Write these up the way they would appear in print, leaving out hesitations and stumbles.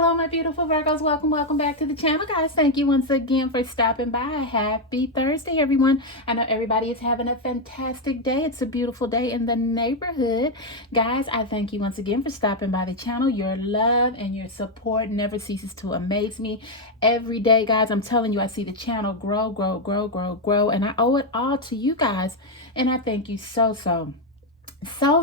Hello, my beautiful Virgos. Welcome back to the channel, guys. Thank you once again for stopping by. Happy Thursday, everyone. I know everybody is having a fantastic day. It's a beautiful day in the neighborhood. Guys, I thank you once again for stopping by the channel. Your love and your support never ceases to amaze me every day, guys. I'm telling you, I see the channel grow, and I owe it all to you guys. And I thank you so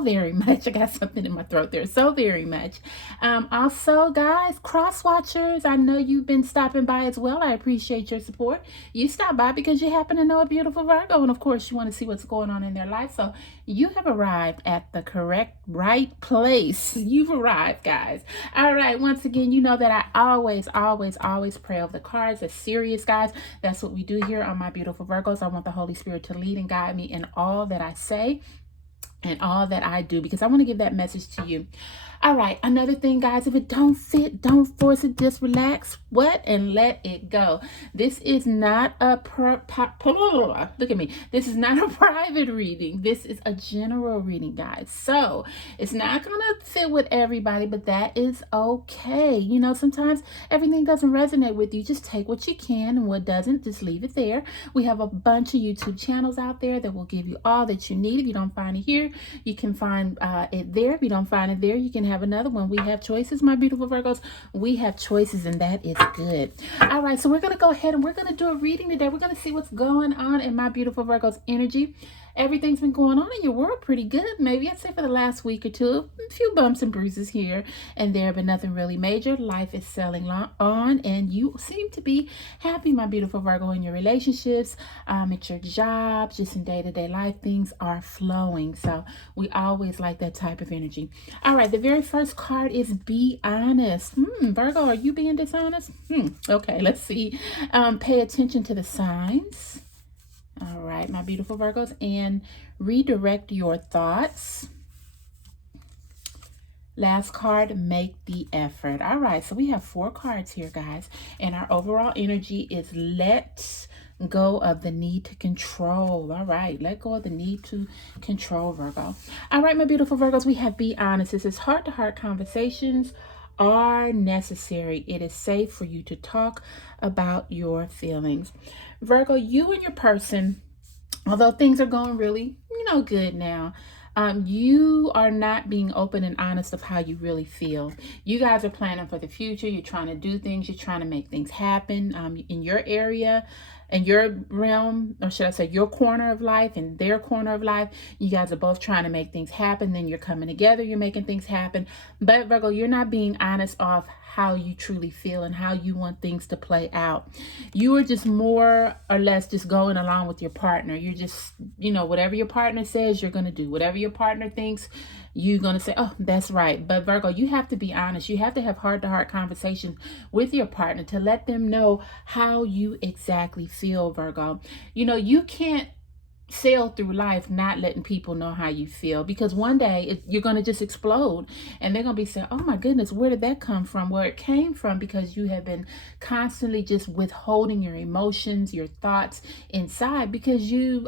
very much. I got something in my throat there. So very much. Also, guys, cross watchers, I know you've been stopping by as well. I appreciate your support. You stop by because you happen to know a beautiful Virgo, and of course you want to see what's going on in their life. So you have arrived at the right place. You've arrived, guys. All right, once again, you know that I always pray over the cards. That's serious, guys. That's what we do here on My Beautiful Virgos. I want the Holy Spirit to lead and guide me in all that I say and all that I do, because I want to give that message to you. All right, another thing, guys, if it don't fit, don't force it, just relax, and let it go. This is not a look at me. This is not a private reading. This is a general reading, guys. So it's not gonna fit with everybody, but that is okay. You know, sometimes everything doesn't resonate with you. Just take what you can, and what doesn't, just leave it there. We have a bunch of YouTube channels out there that will give you all that you need. If you don't find it here, you can find it there. If you don't find it there, you can have another one. We have choices, my beautiful Virgos. We have choices, and that is good. All right, so we're going to go ahead and we're going to do a reading today. We're going to see what's going on in my beautiful Virgos energy. Everything's been going on in your world pretty good. Maybe I'd say for the last week or two, a few bumps and bruises here and there, but nothing really major. Life is sailing on, and you seem to be happy, my beautiful Virgo, in your relationships, at your job, just in day-to-day life. Things are flowing, so we always like that type of energy. All right, the very first card is be honest. Virgo, are you being dishonest? Okay, let's see. Pay attention to the signs. All right, my beautiful Virgos, and redirect your thoughts. Last card, make the effort. All right, so we have 4 cards here, guys, and our overall energy is let go of the need to control. All right, let go of the need to control, Virgo. All right, my beautiful Virgos, we have be honest. This is heart-to-heart conversations are necessary. It is safe for you to talk about your feelings. Virgo, you and your person, although things are going really, good now, you are not being open and honest of how you really feel. You guys are planning for the future. You're trying to do things. You're trying to make things happen in your area, in your realm, or should I say your corner of life and their corner of life. You guys are both trying to make things happen. Then you're coming together. You're making things happen. But Virgo, you're not being honest of how you truly feel and how you want things to play out. You are just more or less just going along with your partner. You're just, whatever your partner says, you're going to do. Whatever your partner thinks, you're going to say, oh, that's right. But Virgo, you have to be honest. You have to have heart-to-heart conversations with your partner to let them know how you exactly feel, Virgo. You can't sail through life not letting people know how you feel, because one day you're going to just explode, and they're going to be saying, oh my goodness, where did that come from? Where it came from, because you have been constantly just withholding your emotions, your thoughts inside, because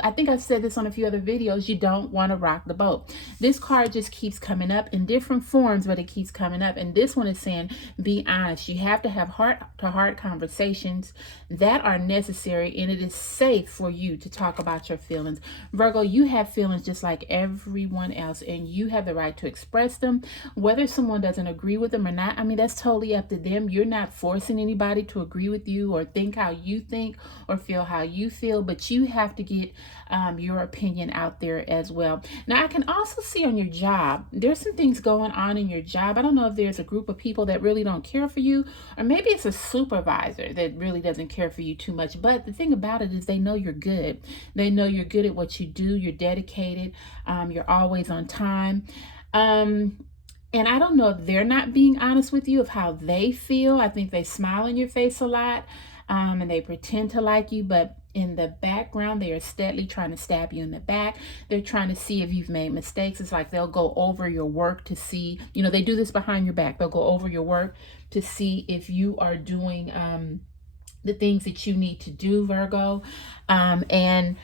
I think I've said this on a few other videos, you don't want to rock the boat. This card just keeps coming up in different forms, but it keeps coming up, and this one is saying be honest. You have to have heart-to-heart conversations that are necessary, and it is safe for you to talk about your feelings. Virgo, you have feelings just like everyone else, and you have the right to express them. Whether someone doesn't agree with them or not, that's totally up to them. You're not forcing anybody to agree with you or think how you think or feel how you feel, but you have to get your opinion out there as well. Now, I can also see on your job, there's some things going on in your job. I don't know if there's a group of people that really don't care for you, or maybe it's a supervisor that really doesn't care for you too much. But the thing about it is they know you're good. They know you're good at what you do. You're dedicated. You're always on time. And I don't know if they're not being honest with you of how they feel. I think they smile in your face a lot, and they pretend to like you, but in the background, they are steadily trying to stab you in the back. They're trying to see if you've made mistakes. It's like they'll go over your work to see, they do this behind your back. They'll go over your work to see if you are doing the things that you need to do, Virgo. And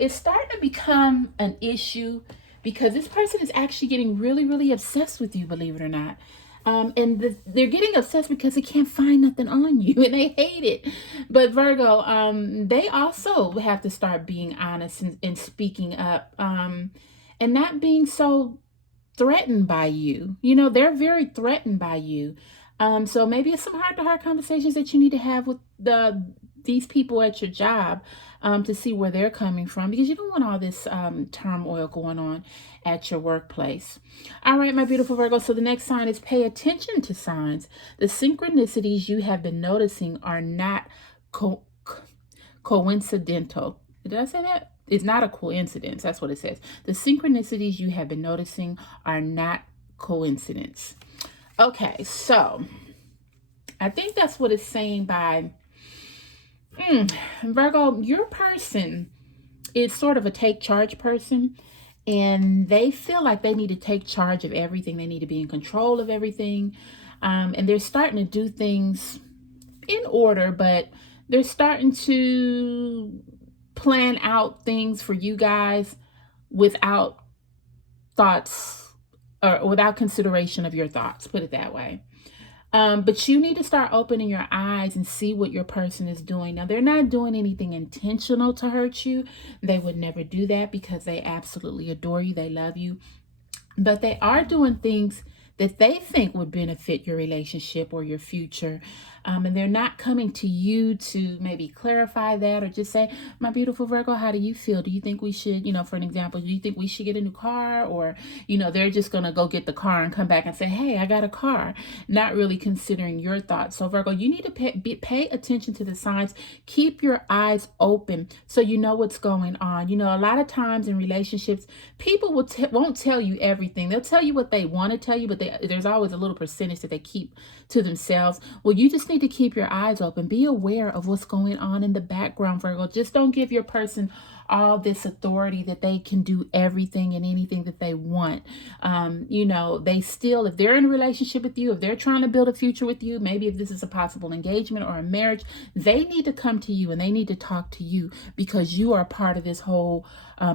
it's starting to become an issue, because this person is actually getting really, really obsessed with you, believe it or not. They're getting obsessed because they can't find nothing on you and they hate it. But Virgo, they also have to start being honest and speaking up, and not being so threatened by you. You know, they're very threatened by you. So maybe it's some heart-to-heart conversations that you need to have with these people at your job, to see where they're coming from, because you don't want all this turmoil going on at your workplace. All right, my beautiful Virgo. So the next sign is pay attention to signs. The synchronicities you have been noticing are not coincidental. Did I say that? It's not a coincidence. That's what it says. The synchronicities you have been noticing are not coincidence. Okay, so I think that's what it's saying by Virgo. Your person is sort of a take charge person, and they feel like they need to take charge of everything. They need to be in control of everything. And they're starting to do things in order, but they're starting to plan out things for you guys without thoughts, or without consideration of your thoughts, put it that way. But you need to start opening your eyes and see what your person is doing. Now, they're not doing anything intentional to hurt you. They would never do that because they absolutely adore you. They love you. But they are doing things that they think would benefit your relationship or your future. And they're not coming to you to maybe clarify that, or just say, my beautiful Virgo, how do you feel? Do you think we should, for an example, do you think we should get a new car? Or, they're just going to go get the car and come back and say, hey, I got a car. Not really considering your thoughts. So Virgo, you need to pay attention to the signs. Keep your eyes open so you know what's going on. A lot of times in relationships, people won't tell you everything. They'll tell you what they want to tell you, but there's always a little percentage that they keep to themselves. Well, you just need to keep your eyes open. Be aware of what's going on in the background, Virgo. Just don't give your person all this authority that they can do everything and anything that they want. They still, if they're in a relationship with you, if they're trying to build a future with you, maybe if this is a possible engagement or a marriage, they need to come to you and they need to talk to you, because you are part of this whole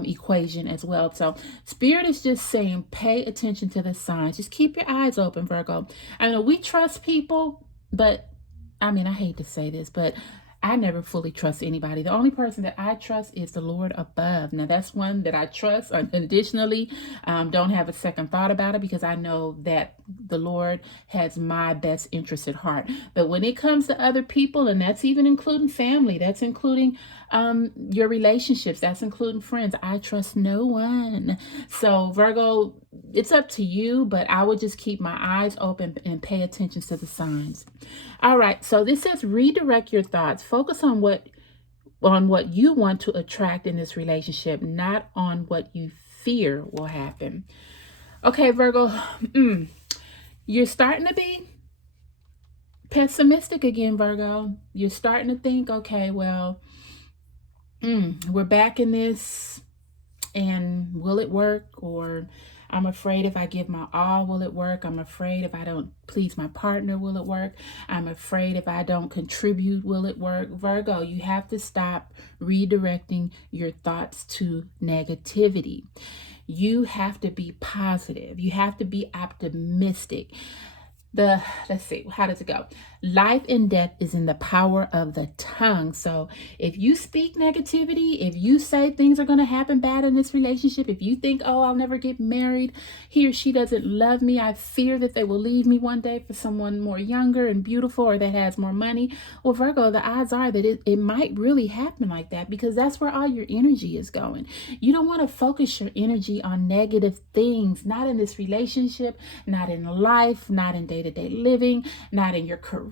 equation as well. So Spirit is just saying, pay attention to the signs. Just keep your eyes open, Virgo. I know we trust people, but I hate to say this, but I never fully trust anybody. The only person that I trust is the Lord above. Now, that's one that I trust unconditionally. Don't have a second thought about it, because I know that the Lord has my best interest at heart. But when it comes to other people, and that's even including family, that's including your relationships, that's including friends, I trust no one. So Virgo, it's up to you, but I would just keep my eyes open and pay attention to the signs. All right, so this says redirect your thoughts. Focus on what you want to attract in this relationship, not on what you fear will happen. Okay, Virgo, you're starting to be pessimistic again, Virgo. You're starting to think, okay, well, we're back in this, and will it work? Or I'm afraid if I give my all, will it work? I'm afraid if I don't please my partner, will it work? I'm afraid if I don't contribute, will it work? Virgo, you have to stop redirecting your thoughts to negativity. You have to be positive. You have to be optimistic. Let's see, how does it go? Life and death is in the power of the tongue. So if you speak negativity, if you say things are going to happen bad in this relationship, if you think, oh, I'll never get married, he or she doesn't love me, I fear that they will leave me one day for someone more younger and beautiful, or that has more money. Well, Virgo, the odds are that it might really happen like that, because that's where all your energy is going. You don't want to focus your energy on negative things, not in this relationship, not in life, not in day-to-day living, not in your career,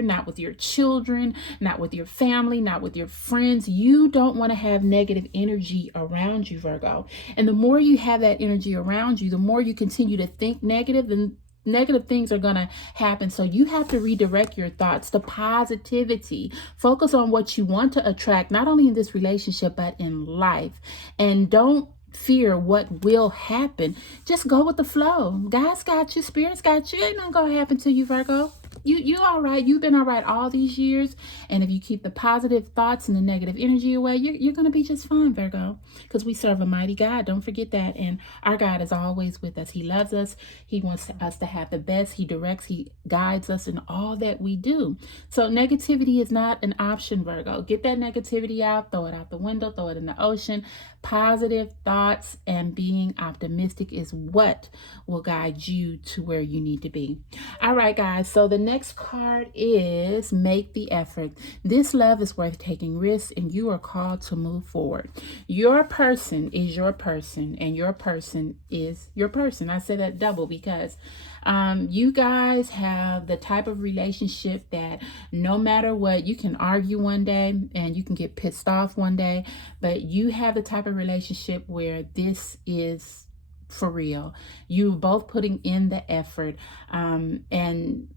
not with your children, not with your family, not with your friends. You don't want to have negative energy around you, Virgo. And the more you have that energy around you, the more you continue to think negative, then negative things are going to happen. So you have to redirect your thoughts to positivity. Focus on what you want to attract, not only in this relationship, but in life. And don't fear what will happen. Just go with the flow. God's got you. Spirit's got you. Ain't nothing gonna happen to you, Virgo. You all right. You've been all right all these years. And if you keep the positive thoughts and the negative energy away, you're going to be just fine, Virgo. Because we serve a mighty God. Don't forget that. And our God is always with us. He loves us. He wants us to have the best. He directs, he guides us in all that we do. So negativity is not an option, Virgo. Get that negativity out. Throw it out the window. Throw it in the ocean. Positive thoughts and being optimistic is what will guide you to where you need to be. All right, guys. So the next card is make the effort. This love is worth taking risks, and you are called to move forward. Your person is your person, and your person is your person. I say that double because you guys have the type of relationship that no matter what, you can argue one day and you can get pissed off one day, but you have the type of relationship where this is for real. You both putting in the effort, and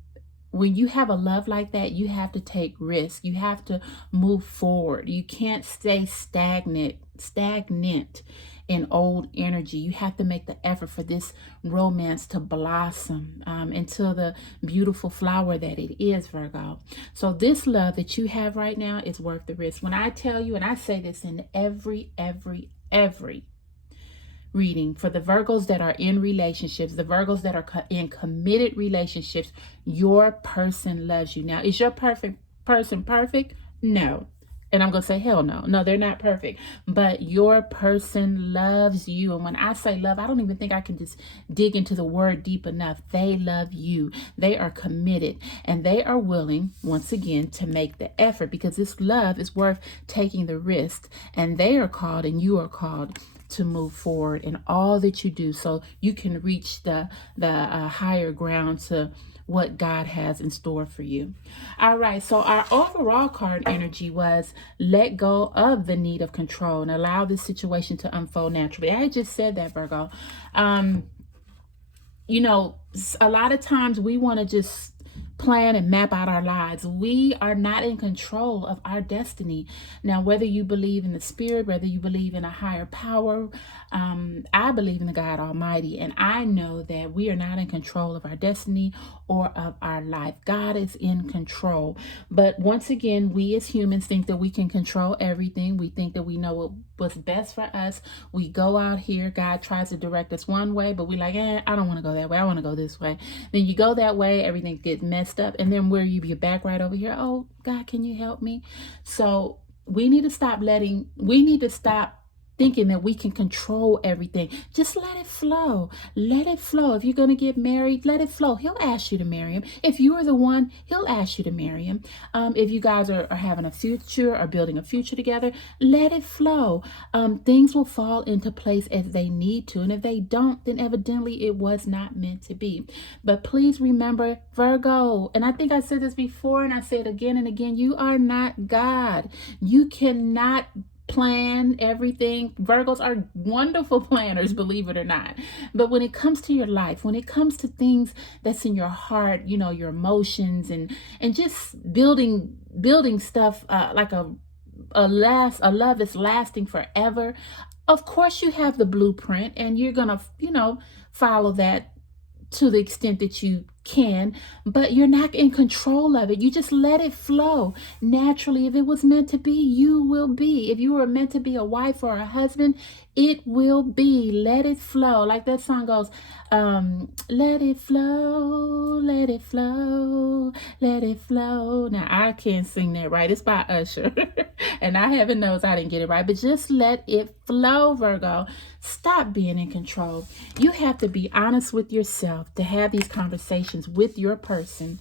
when you have a love like that, you have to take risks. You have to move forward. You can't stay stagnant in old energy. You have to make the effort for this romance to blossom into the beautiful flower that it is, Virgo. So this love that you have right now is worth the risk. When I tell you, and I say this in every reading, for the Virgos that are in relationships, the Virgos that are in committed relationships, your person loves you. Now, is your person perfect? No. And I'm going to say, hell no. No, they're not perfect. But your person loves you. And when I say love, I don't even think I can just dig into the word deep enough. They love you. They are committed. And they are willing, once again, to make the effort, because this love is worth taking the risk. And they are called, and you are called, to move forward in all that you do, so you can reach the higher ground to what God has in store for you. All right, so our overall card energy was let go of the need of control and allow this situation to unfold naturally. I just said that, Virgo. You know, a lot of times we want to just plan and map out our lives. We are not in control of our destiny. Now, whether you believe in the spirit, whether you believe in a higher power, I believe in the God Almighty, and I know that we are not in control of our destiny or of our life. God is in control. But once again, we as humans think that we can control everything. We think that we know what's best for us. We go out here, God tries to direct us one way, but we're like, I don't want to go that way. I want to go this way. Then you go that way, everything gets messed up, and then where you be back right over here, oh God, can you help me? So we need to stop thinking that we can control everything. Just let it flow. Let it flow. If you're going to get married, let it flow. He'll ask you to marry him. If you are the one, he'll ask you to marry him. If you guys are having a future or building a future together, let it flow. Things will fall into place as they need to. And if they don't, then evidently it was not meant to be. But please remember, Virgo, and I think I said this before and I say it again and again, you are not God. You cannot plan everything. Virgos are wonderful planners, believe it or not. But when it comes to your life, when it comes to things that's in your heart, you know, your emotions and just building stuff like a love that's lasting forever, of course you have the blueprint and you're gonna, follow that to the extent that you can, but you're not in control of it. You just let it flow naturally. If it was meant to be, you will be. If you were meant to be a wife or a husband, it will be. Let it flow. Like that song goes, let it flow, let it flow, let it flow. Now I can't sing that right. It's by Usher. And I heaven knows I didn't get it right, but just let it flow, Virgo. Stop being in control. You have to be honest with yourself to have these conversations with your person.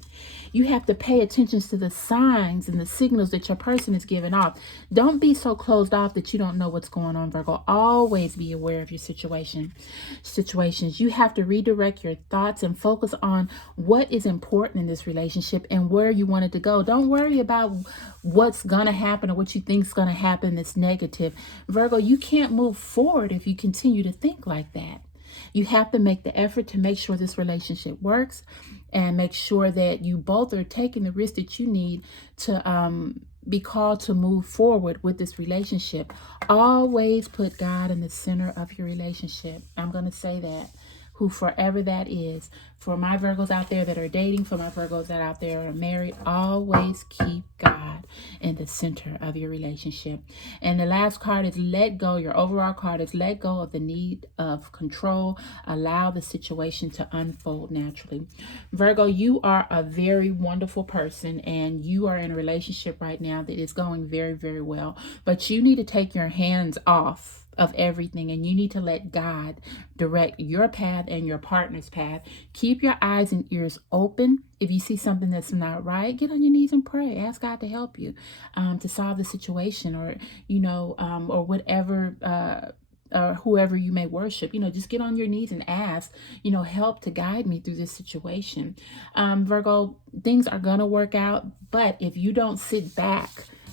You have to pay attention to the signs and the signals that your person is giving off. Don't be so closed off that you don't know what's going on, Virgo. Always be aware of your situations. You have to redirect your thoughts and focus on what is important in this relationship and where you want it to go. Don't worry about what's going to happen or what you think is going to happen that's negative. Virgo, you can't move forward if you continue to think like that. You have to make the effort to make sure this relationship works and make sure that you both are taking the risk that you need to be called to move forward with this relationship. Always put God in the center of your relationship. I'm going to say that. who forever that is. For my Virgos out there that are dating, for my Virgos that out there are married, always keep God in the center of your relationship. And the last card is let go. Your overall card is let go of the need of control. Allow the situation to unfold naturally. Virgo, you are a very wonderful person, and you are in a relationship right now that is going very, very well. But you need to take your hands off of everything, and you need to let God direct your path and your partner's path. Keep your eyes and ears open. If you see something that's not right, get on your knees and pray. Ask God to help you to solve the situation, or or whatever, whoever you may worship. Just get on your knees and ask, help to guide me through this situation. Virgo, things are gonna work out, but if you don't sit back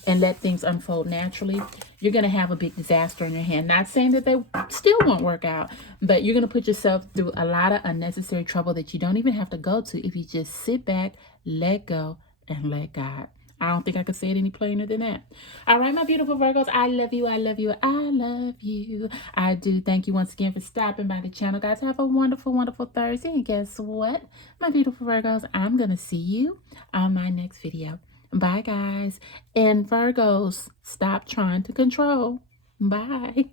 and let things unfold naturally, you're going to have a big disaster in your hand. Not saying that they still won't work out, but you're going to put yourself through a lot of unnecessary trouble that you don't even have to go to if you just sit back, let go, and let God. I don't think I could say it any plainer than that. All right, my beautiful Virgos, I love you, I love you, I love you. I do thank you once again for stopping by the channel, guys. Have a wonderful, wonderful Thursday. And guess what, my beautiful Virgos, I'm going to see you on my next video. Bye, guys. And Virgos, stop trying to control. Bye.